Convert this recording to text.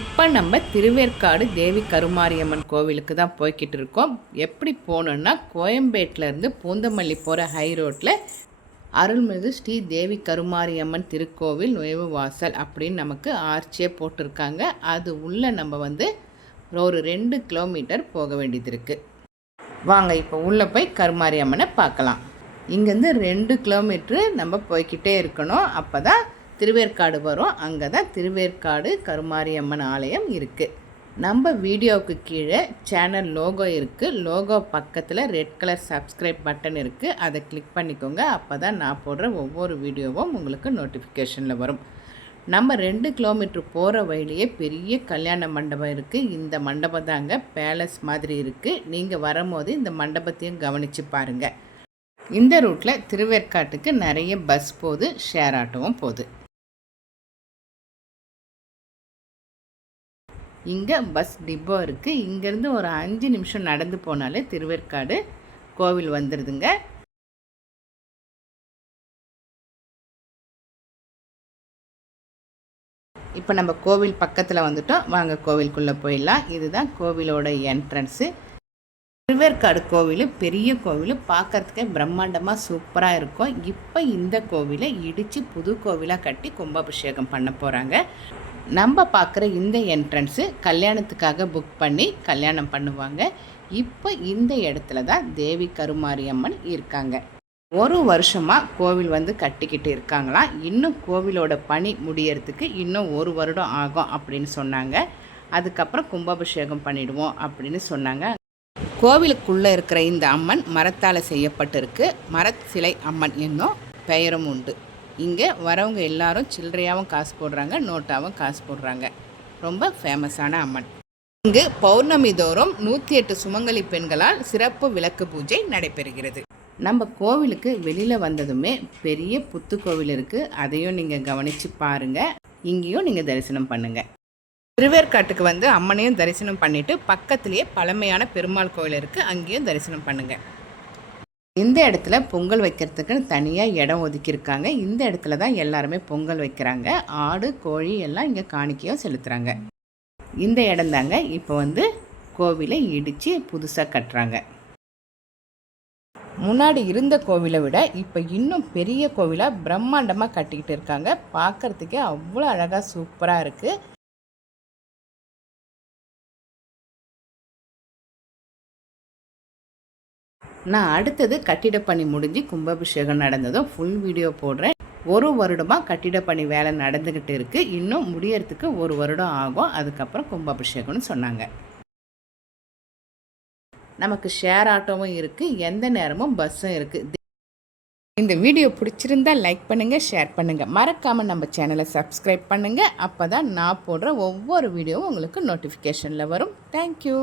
இப்போ நம்ம திருவேற்காடு தேவி கருமாரியம்மன் கோவிலுக்கு தான் போய்கிட்டு இருக்கோம். எப்படி போகணுன்னா கோயம்பேட்டிலேருந்து பூந்தமல்லி போகிற ஹை ரோட்டில் அருள்மிகு ஸ்ரீ தேவி கருமாரியம்மன் திருக்கோவில் நுழைவு வாசல் அப்படின்னு நமக்கு ஆர்ச்சியே போட்டிருக்காங்க. அது உள்ளே நம்ம ஒரு 2 கிலோமீட்டர் போக வேண்டியது இருக்குது. வாங்க இப்போ உள்ளே போய் கருமாரியம்மனை பார்க்கலாம். இங்கேருந்து 2 கிலோமீட்ரு நம்ம போய்கிட்டே இருக்கணும். அப்போ தான் திருவேற்காடு வரும். அங்கே தான் திருவேற்காடு கருமாரியம்மன் ஆலயம் இருக்குது. நம்ம வீடியோவுக்கு கீழே சேனல் லோகோ இருக்குது. லோகோ பக்கத்தில் ரெட் கலர் சப்ஸ்கிரைப் பட்டன் இருக்குது. அதை கிளிக் பண்ணிக்கோங்க. அப்போ தான் நான் போடுற ஒவ்வொரு வீடியோவும் உங்களுக்கு நோட்டிஃபிகேஷனில் வரும். நம்ம 2 கிலோமீட்ரு போகிற வழியிலேயே பெரிய கல்யாண மண்டபம் இருக்குது. இந்த மண்டபம் தாங்க பேலஸ் மாதிரி இருக்குது. நீங்கள் வரும்போது இந்த மண்டபத்தையும் கவனித்து பாருங்கள். இந்த ரூட்டில் திருவேற்காட்டுக்கு நிறைய பஸ் போகுது, ஷேர் ஆட்டோவும் போகுது. இங்கே பஸ் டிப்போ இருக்குது. இங்கேருந்து ஒரு 5 நிமிஷம் நடந்து போனாலே திருவேற்காடு கோவில் வந்துடுதுங்க. இப்போ நம்ம கோவில் பக்கத்தில் வந்துட்டோம். வாங்க கோவிலுக்குள்ளே போயிடலாம். இதுதான் கோவிலோட என்ட்ரன்ஸு. திருவேற்காடு கோவில் பெரிய கோவில், பார்க்குறதுக்கே பிரம்மாண்டமாக சூப்பராக இருக்கும். இப்போ இந்த கோவிலை இடித்து புது கோவிலாக கட்டி கும்பாபிஷேகம் பண்ண போகிறாங்க. நம்ம பார்க்குற இந்த என்ட்ரன்ஸு கல்யாணத்துக்காக புக் பண்ணி கல்யாணம் பண்ணுவாங்க. இப்போ இந்த இடத்துல தான் தேவி கருமாரியம்மன் இருக்காங்க. ஒரு வருஷமாக கோவில் கட்டிக்கிட்டு இருக்காங்களாம். இன்னும் கோவிலோட பணி முடியறதுக்கு இன்னும் 1 வருடம் ஆகும் அப்படின்னு சொன்னாங்க. அதுக்கப்புறம் கும்பாபிஷேகம் பண்ணிடுவோம் அப்படின்னு சொன்னாங்க. கோவிலுக்குள்ளே இருக்கிற இந்த அம்மன் மரத்தால் செய்யப்பட்டிருக்கு. மரச்சிலை அம்மன் என்னும் பெயரும் உண்டு. இங்கே வரவங்க எல்லாரும் சில்லறையாகவும் காசு போடுறாங்க, நோட்டாகவும் காசு போடுறாங்க. ரொம்ப ஃபேமஸான அம்மன். இங்கு பௌர்ணமி தோறும் 108 சுமங்கலி பெண்களால் சிறப்பு விளக்கு பூஜை நடைபெறுகிறது. நம்ம கோவிலுக்கு வெளியில் வந்ததுமே பெரிய புத்து கோவில் இருக்குது. அதையும் நீங்கள் கவனித்து பாருங்கள். இங்கேயும் நீங்கள் தரிசனம் பண்ணுங்கள். திருவேற்காட்டுக்கு அம்மனையும் தரிசனம் பண்ணிவிட்டு பக்கத்துலேயே பழமையான பெருமாள் கோவில் இருக்குது. அங்கேயும் தரிசனம் பண்ணுங்கள். இந்த இடத்துல பொங்கல் வைக்கிறதுக்கு தனியாக இடம் ஒதுக்கியிருக்காங்க. இந்த இடத்துல தான் எல்லாருமே பொங்கல் வைக்கிறாங்க. ஆடு, கோழி எல்லாம் இங்கே காணிக்கையும் செலுத்துகிறாங்க. இந்த இடம் தாங்க இப்போ கோவிலை இடித்து புதுசாக கட்டுறாங்க. முன்னாடி இருந்த கோவிலை விட இப்போ இன்னும் பெரிய கோவிலாக பிரம்மாண்டமாக கட்டிக்கிட்டு இருக்காங்க. பார்க்குறதுக்கே அவ்வளோ அழகாக சூப்பராக இருக்குது. நான் அடுத்தது கட்டிடப்பணி முடிஞ்சு கும்பாபிஷேகம் நடந்ததும் ஃபுல் வீடியோ போடுறேன். 1 வருடமாக கட்டிடப்பணி வேலை நடந்துக்கிட்டு இருக்குது. இன்னும் முடியறதுக்கு 1 வருடம் ஆகும். அதுக்கப்புறம் கும்பாபிஷேகம்னு சொன்னாங்க. நமக்கு ஷேர் ஆட்டோவும் இருக்குது. எந்த நேரமும் பஸ்ஸும் இருக்குது. இந்த வீடியோ பிடிச்சிருந்தா லைக் பண்ணுங்கள், ஷேர் பண்ணுங்கள். மறக்காமல் நம்ம சேனலை சப்ஸ்கிரைப் பண்ணுங்கள். அப்போ தான் நான் போடுற ஒவ்வொரு வீடியோவும் உங்களுக்கு நோட்டிஃபிகேஷனில் வரும். தேங்க்யூ.